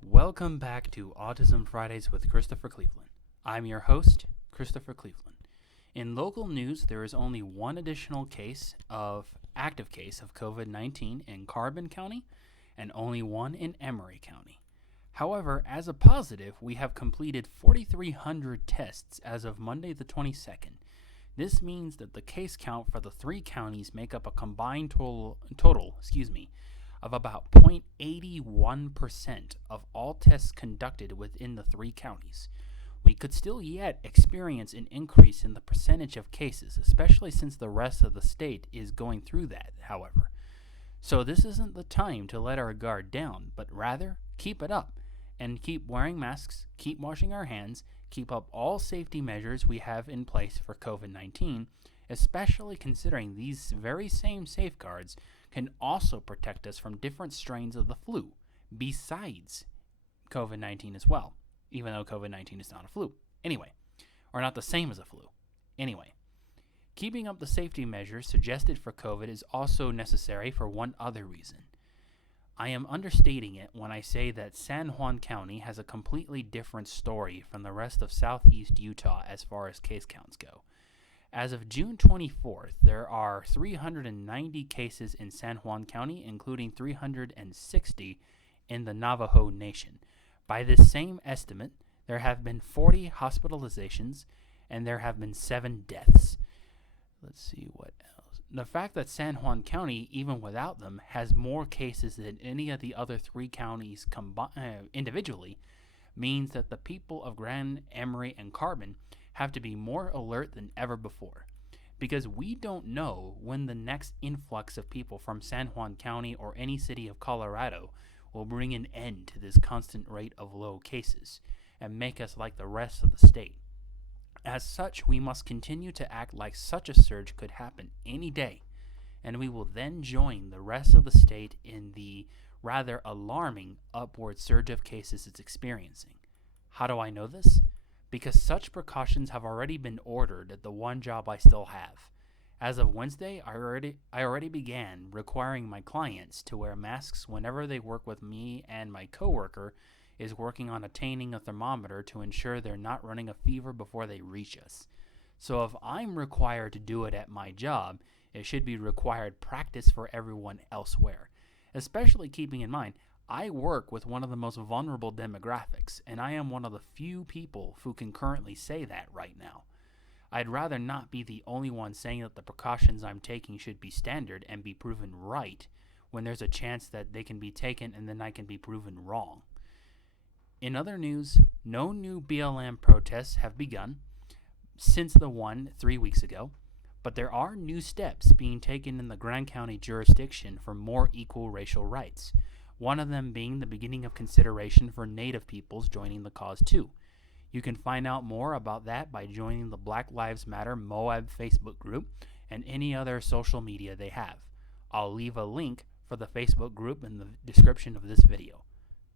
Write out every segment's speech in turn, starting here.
Welcome back to Autism Fridays with Christopher Cleveland. I'm your host, Christopher Cleveland. In local news, there is only one additional active case of COVID-19 in Carbon County and only one in Emery County. However, as a positive, we have completed 4,300 tests as of Monday the 22nd. This means that the case count for the three counties make up a combined total of about 0.81% of all tests conducted within the three counties. We could still yet experience an increase in the percentage of cases, especially since the rest of the state is going through that, however. So this isn't the time to let our guard down, but rather keep it up and keep wearing masks, keep washing our hands, keep up all safety measures we have in place for COVID-19, especially considering these very same safeguards can also protect us from different strains of the flu, besides COVID-19 as well, even though COVID-19 is not a flu. Anyway, or not the same as a flu. Anyway, keeping up the safety measures suggested for COVID is also necessary for one other reason. I am understating it when I say that San Juan County has a completely different story from the rest of southeast Utah as far as case counts go. As of June 24th, there are 390 cases in San Juan County, including 360 in the Navajo Nation. By this same estimate, there have been 40 hospitalizations and there have been 7 deaths. Let's see what else. The fact that San Juan County, even without them, has more cases than any of the other three counties individually means that the people of Grand, Emery, and Carbon have to be more alert than ever before, because we don't know when the next influx of people from San Juan County or any city of Colorado will bring an end to this constant rate of low cases and make us like the rest of the state. As such, we must continue to act like such a surge could happen any day, and we will then join the rest of the state in the rather alarming upward surge of cases it's experiencing. How do I know this? Because such precautions have already been ordered at the one job I still have. As of Wednesday, I already began requiring my clients to wear masks whenever they work with me, and my coworker is working on attaining a thermometer to ensure they're not running a fever before they reach us. So if I'm required to do it at my job, it should be required practice for everyone elsewhere, especially keeping in mind I work with one of the most vulnerable demographics, and I am one of the few people who can currently say that right now. I'd rather not be the only one saying that the precautions I'm taking should be standard and be proven right when there's a chance that they can be taken and then I can be proven wrong. In other news, no new BLM protests have begun since the one 3 weeks ago, but there are new steps being taken in the Grand County jurisdiction for more equal racial rights, one of them being the beginning of consideration for Native peoples joining the cause too. You can find out more about that by joining the Black Lives Matter Moab Facebook group and any other social media they have. I'll leave a link for the Facebook group in the description of this video.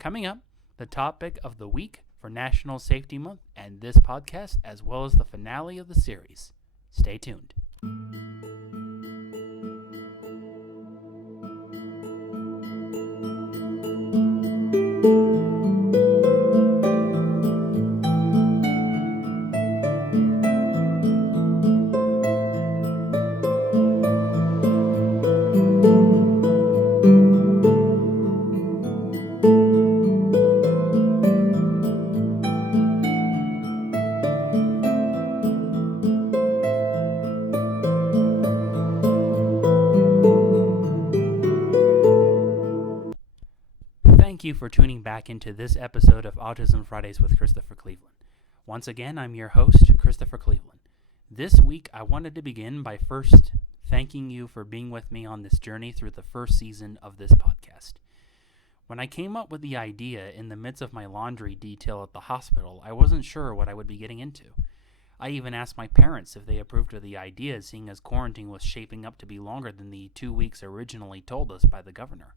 Coming up, the topic of the week for National Safety Month and this podcast, as well as the finale of the series. Stay tuned. Thank you for tuning back into this episode of Autism Fridays with Christopher Cleveland. Once again, I'm your host, Christopher Cleveland. This week, I wanted to begin by first thanking you for being with me on this journey through the first season of this podcast. When I came up with the idea in the midst of my laundry detail at the hospital, I wasn't sure what I would be getting into. I even asked my parents if they approved of the idea, seeing as quarantine was shaping up to be longer than the 2 weeks originally told us by the governor.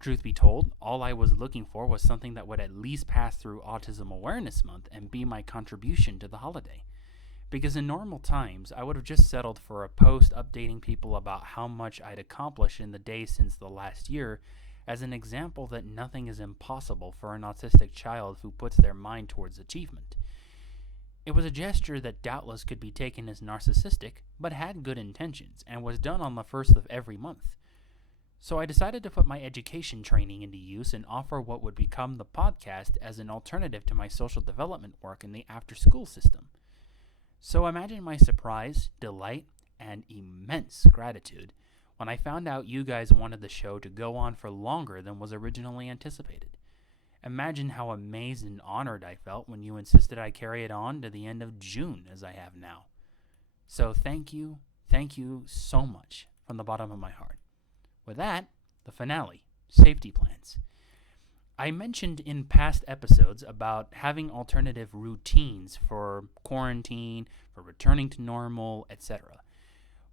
Truth be told, all I was looking for was something that would at least pass through Autism Awareness Month and be my contribution to the holiday. Because in normal times, I would have just settled for a post updating people about how much I'd accomplished in the days since the last year as an example that nothing is impossible for an autistic child who puts their mind towards achievement. It was a gesture that doubtless could be taken as narcissistic, but had good intentions, and was done on the first of every month. So I decided to put my education training into use and offer what would become the podcast as an alternative to my social development work in the after-school system. So imagine my surprise, delight, and immense gratitude when I found out you guys wanted the show to go on for longer than was originally anticipated. Imagine how amazed and honored I felt when you insisted I carry it on to the end of June as I have now. So thank you so much from the bottom of my heart. With that, the finale, safety plans. I mentioned in past episodes about having alternative routines for quarantine, for returning to normal, etc.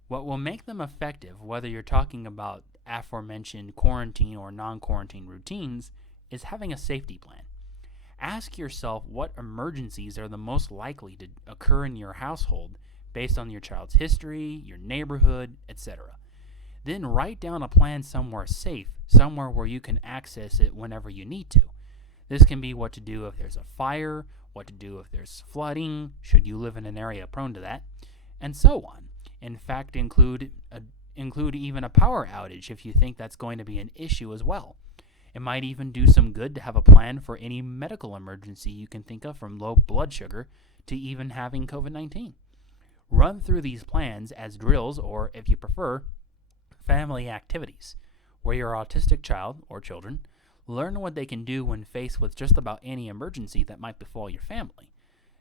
What will make them effective, whether you're talking about aforementioned quarantine or non-quarantine routines, is having a safety plan. Ask yourself what emergencies are the most likely to occur in your household based on your child's history, your neighborhood, etc. Then write down a plan somewhere safe, somewhere where you can access it whenever you need to. This can be what to do if there's a fire, what to do if there's flooding, should you live in an area prone to that, and so on. In fact, include even a power outage if you think that's going to be an issue as well. It might even do some good to have a plan for any medical emergency you can think of, from low blood sugar to even having COVID-19. Run through these plans as drills, or if you prefer, family activities, where your autistic child or children learn what they can do when faced with just about any emergency that might befall your family.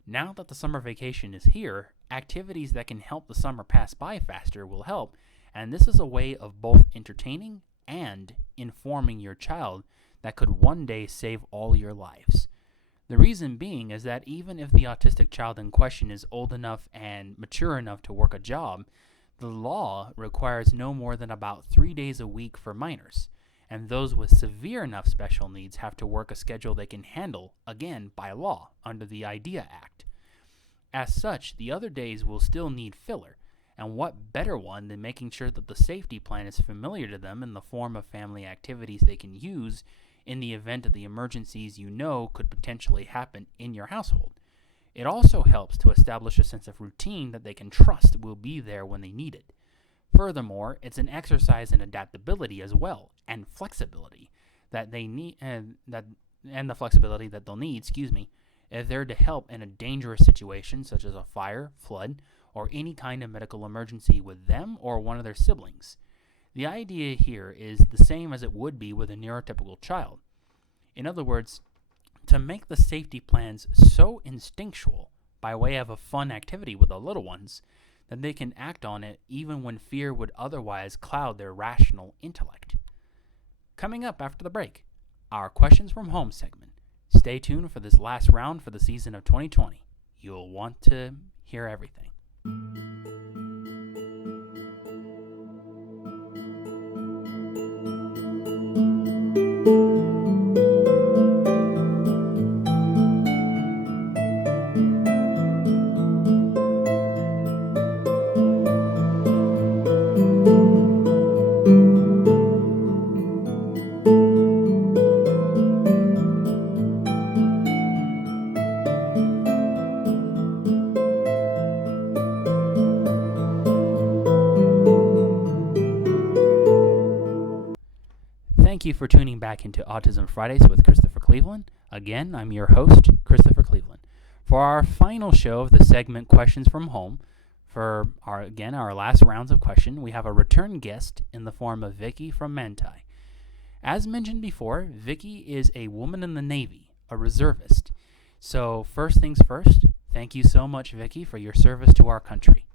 Now that the summer vacation is here, activities that can help the summer pass by faster will help, and this is a way of both entertaining and informing your child that could one day save all your lives. The reason being is that even if the autistic child in question is old enough and mature enough to work a job, the law requires no more than about 3 days a week for minors, and those with severe enough special needs have to work a schedule they can handle, again, by law, under the IDEA Act. As such, the other days will still need filler, and what better one than making sure that the safety plan is familiar to them in the form of family activities they can use in the event of the emergencies you know could potentially happen in your household. It also helps to establish a sense of routine that they can trust will be there when they need it. Furthermore, it's an exercise in adaptability as well, and flexibility that they need, and the flexibility that they'll need, if they're to help in a dangerous situation such as a fire, flood, or any kind of medical emergency with them or one of their siblings. The idea here is the same as it would be with a neurotypical child. In other words, to make the safety plans so instinctual by way of a fun activity with the little ones that they can act on it even when fear would otherwise cloud their rational intellect. Coming up after the break, our Questions from Home segment. Stay tuned for this last round for the season of 2020. You'll want to hear everything. Thank you for tuning back into Autism Fridays with Christopher Cleveland. Again, I'm your host, Christopher Cleveland. For our final show of the segment Questions from Home, for our last rounds of question, we have a return guest in the form of Vicky from Manti. As mentioned before, Vicky is a woman in the Navy, a reservist. So first things first, thank you so much, Vicky, for your service to our country.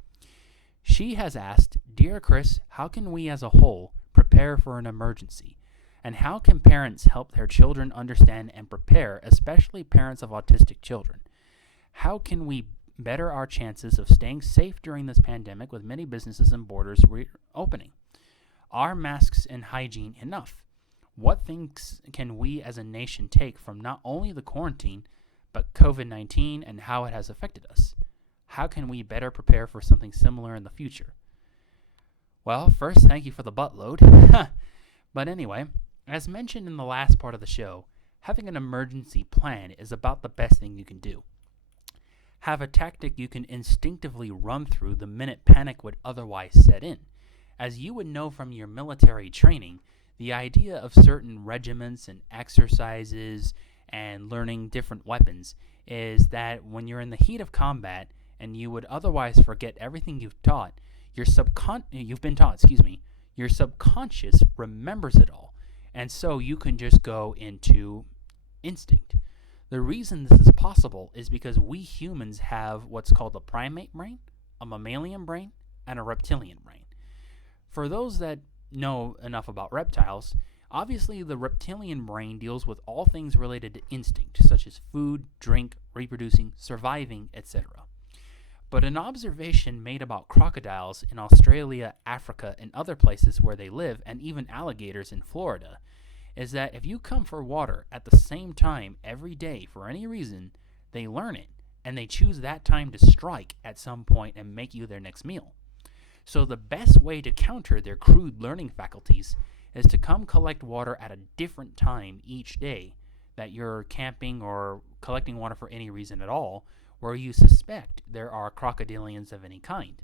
She has asked, Dear Chris, how can we as a whole prepare for an emergency? And how can parents help their children understand and prepare, especially parents of autistic children? How can we better our chances of staying safe during this pandemic with many businesses and borders reopening? Are masks and hygiene enough? What things can we as a nation take from not only the quarantine, but COVID-19 and how it has affected us? how can we better prepare for something similar in the future? Well, first, thank you for the buttload. But anyway, as mentioned in the last part of the show, having an emergency plan is about the best thing you can do. Have a tactic you can instinctively run through the minute panic would otherwise set in. As you would know from your military training, the idea of certain regiments and exercises and learning different weapons is that when you're in the heat of combat and you would otherwise forget everything you've been taught, your subconscious remembers it all, and so you can just go into instinct. The reason this is possible is because we humans have what's called a primate brain, a mammalian brain, and a reptilian brain. For those that know enough about reptiles, obviously the reptilian brain deals with all things related to instinct, such as food, drink, reproducing, surviving, etc. But an observation made about crocodiles in Australia, Africa, and other places where they live, and even alligators in Florida, is that if you come for water at the same time every day for any reason, they learn it, and they choose that time to strike at some point and make you their next meal. So the best way to counter their crude learning faculties is to come collect water at a different time each day that you're camping or collecting water for any reason at all, where you suspect there are crocodilians of any kind.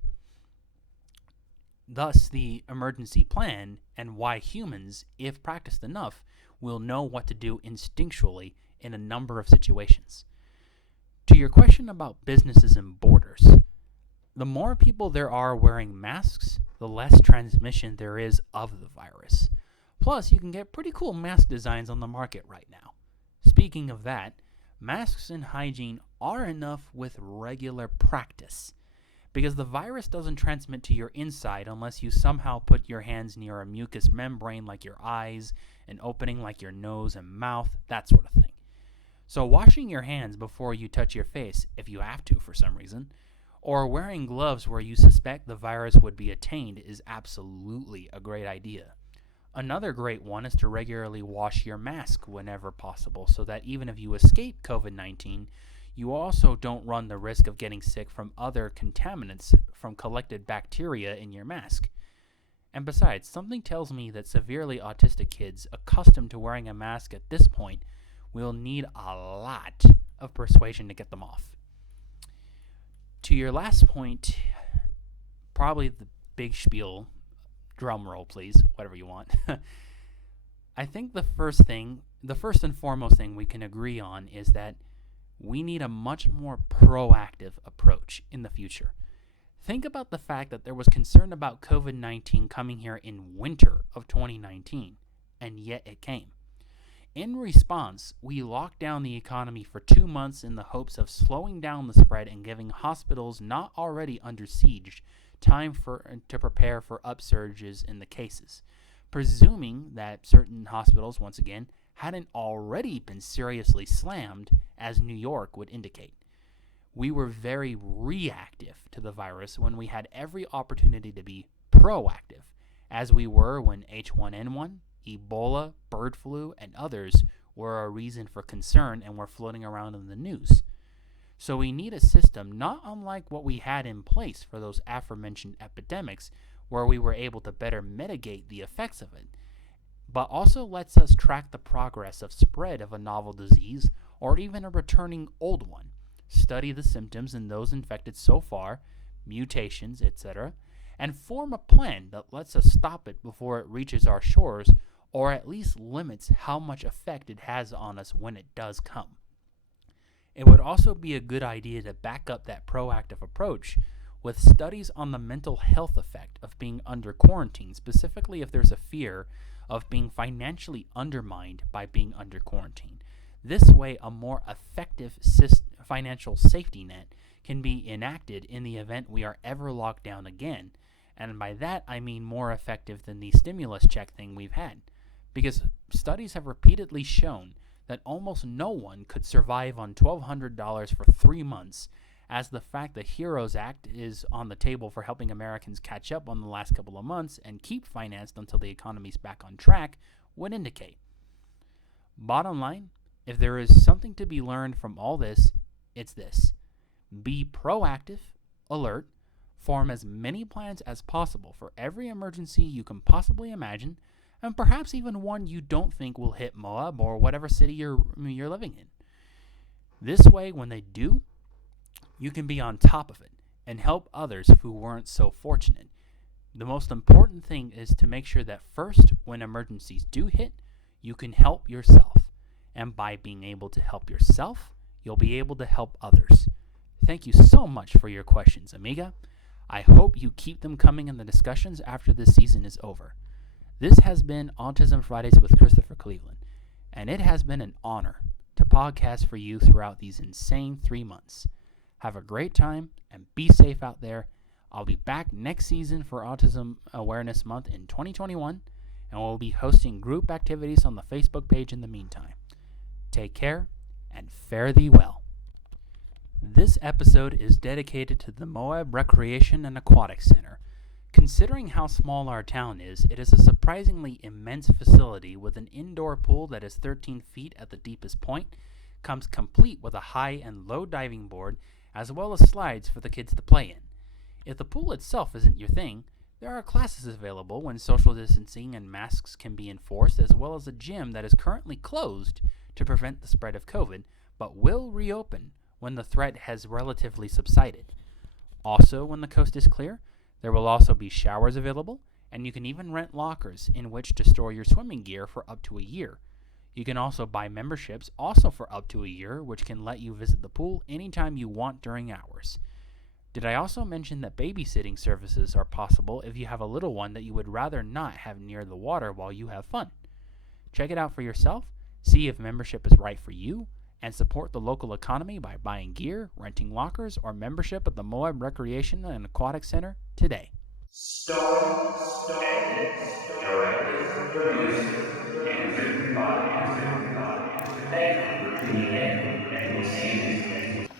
Thus, the emergency plan and why humans, if practiced enough, will know what to do instinctually in a number of situations. To your question about businesses and borders, the more people there are wearing masks, the less transmission there is of the virus. Plus, you can get pretty cool mask designs on the market right now. Speaking of that, masks and hygiene are enough with regular practice, because the virus doesn't transmit to your inside unless you somehow put your hands near a mucous membrane like your eyes, an opening like your nose and mouth, that sort of thing. So washing your hands before you touch your face, if you have to for some reason, or wearing gloves where you suspect the virus would be attained is absolutely a great idea. Another great one is to regularly wash your mask whenever possible, so that even if you escape COVID-19, you also don't run the risk of getting sick from other contaminants from collected bacteria in your mask. And besides, something tells me that severely autistic kids accustomed to wearing a mask at this point will need a lot of persuasion to get them off. To your last point, probably the big spiel, drum roll please, whatever you want. I think the first and foremost thing we can agree on is that we need a much more proactive approach in the future. Think about the fact that there was concern about COVID-19 coming here in winter of 2019, and yet it came. In response, we locked down the economy for 2 months in the hopes of slowing down the spread and giving hospitals not already under siege time to prepare for upsurges in the cases, presuming that certain hospitals, once again, hadn't already been seriously slammed, as New York would indicate. We were very reactive to the virus when we had every opportunity to be proactive, as we were when H1N1, Ebola, bird flu, and others were a reason for concern and were floating around in the news. So we need a system not unlike what we had in place for those aforementioned epidemics, where we were able to better mitigate the effects of it, but also lets us track the progress of spread of a novel disease or even a returning old one, study the symptoms in those infected so far, mutations, etc., and form a plan that lets us stop it before it reaches our shores, or at least limits how much effect it has on us when it does come. It would also be a good idea to back up that proactive approach with studies on the mental health effect of being under quarantine, specifically if there's a fear of being financially undermined by being under quarantine. This way, a more effective financial safety net can be enacted in the event we are ever locked down again, and by that I mean more effective than the stimulus check thing we've had, because studies have repeatedly shown that almost no one could survive on $1,200 for 3 months, as the fact the HEROES Act is on the table for helping Americans catch up on the last couple of months and keep financed until the economy's back on track would indicate. Bottom line, if there is something to be learned from all this, it's this. Be proactive alert, form as many plans as possible for every emergency you can possibly imagine, and perhaps even one you don't think will hit Moab or whatever city you're living in. This way, when they do, you can be on top of it and help others who weren't so fortunate. The most important thing is to make sure that first, when emergencies do hit, you can help yourself. And by being able to help yourself, you'll be able to help others. Thank you so much for your questions, amiga. I hope you keep them coming in the discussions after this season is over. This has been Autism Fridays with Christopher Cleveland, and it has been an honor to podcast for you throughout these insane 3 months. Have a great time and be safe out there. I'll be back next season for Autism Awareness Month in 2021, and we'll be hosting group activities on the Facebook page in the meantime. Take care and fare thee well. This episode is dedicated to the Moab Recreation and Aquatic Center. Considering how small our town is, it is a surprisingly immense facility with an indoor pool that is 13 feet at the deepest point, comes complete with a high and low diving board, as well as slides for the kids to play in. If the pool itself isn't your thing, there are classes available when social distancing and masks can be enforced, as well as a gym that is currently closed to prevent the spread of COVID, but will reopen when the threat has relatively subsided. Also, when the coast is clear, there will also be showers available, and you can even rent lockers in which to store your swimming gear for up to a year. You can also buy memberships also for up to a year, which can let you visit the pool anytime you want during hours. Did I also mention that babysitting services are possible if you have a little one that you would rather not have near the water while you have fun? Check it out for yourself, see if membership is right for you, and support the local economy by buying gear, renting lockers, or membership at the Moab Recreation and Aquatic Center today. Story, directed, produced, and written by Anthony. Thank you for tuning in, and we'll see you next week.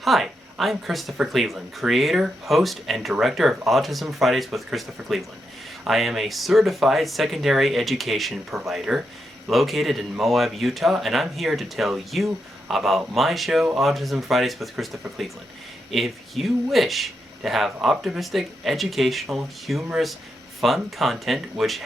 Hi, I'm Christopher Cleveland, creator, host, and director of Autism Fridays with Christopher Cleveland. I am a certified secondary education provider located in Moab, Utah, and I'm here to tell you about my show, Autism Fridays with Christopher Cleveland. If you wish to have optimistic, educational, humorous, fun content which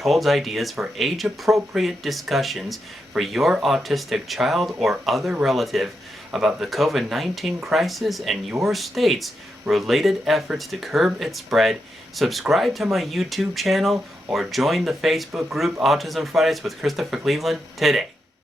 holds ideas for age-appropriate discussions for your autistic child or other relative about the COVID-19 crisis and your state's related efforts to curb its spread, subscribe to my YouTube channel or join the Facebook group Autism Fridays with Christopher Cleveland today.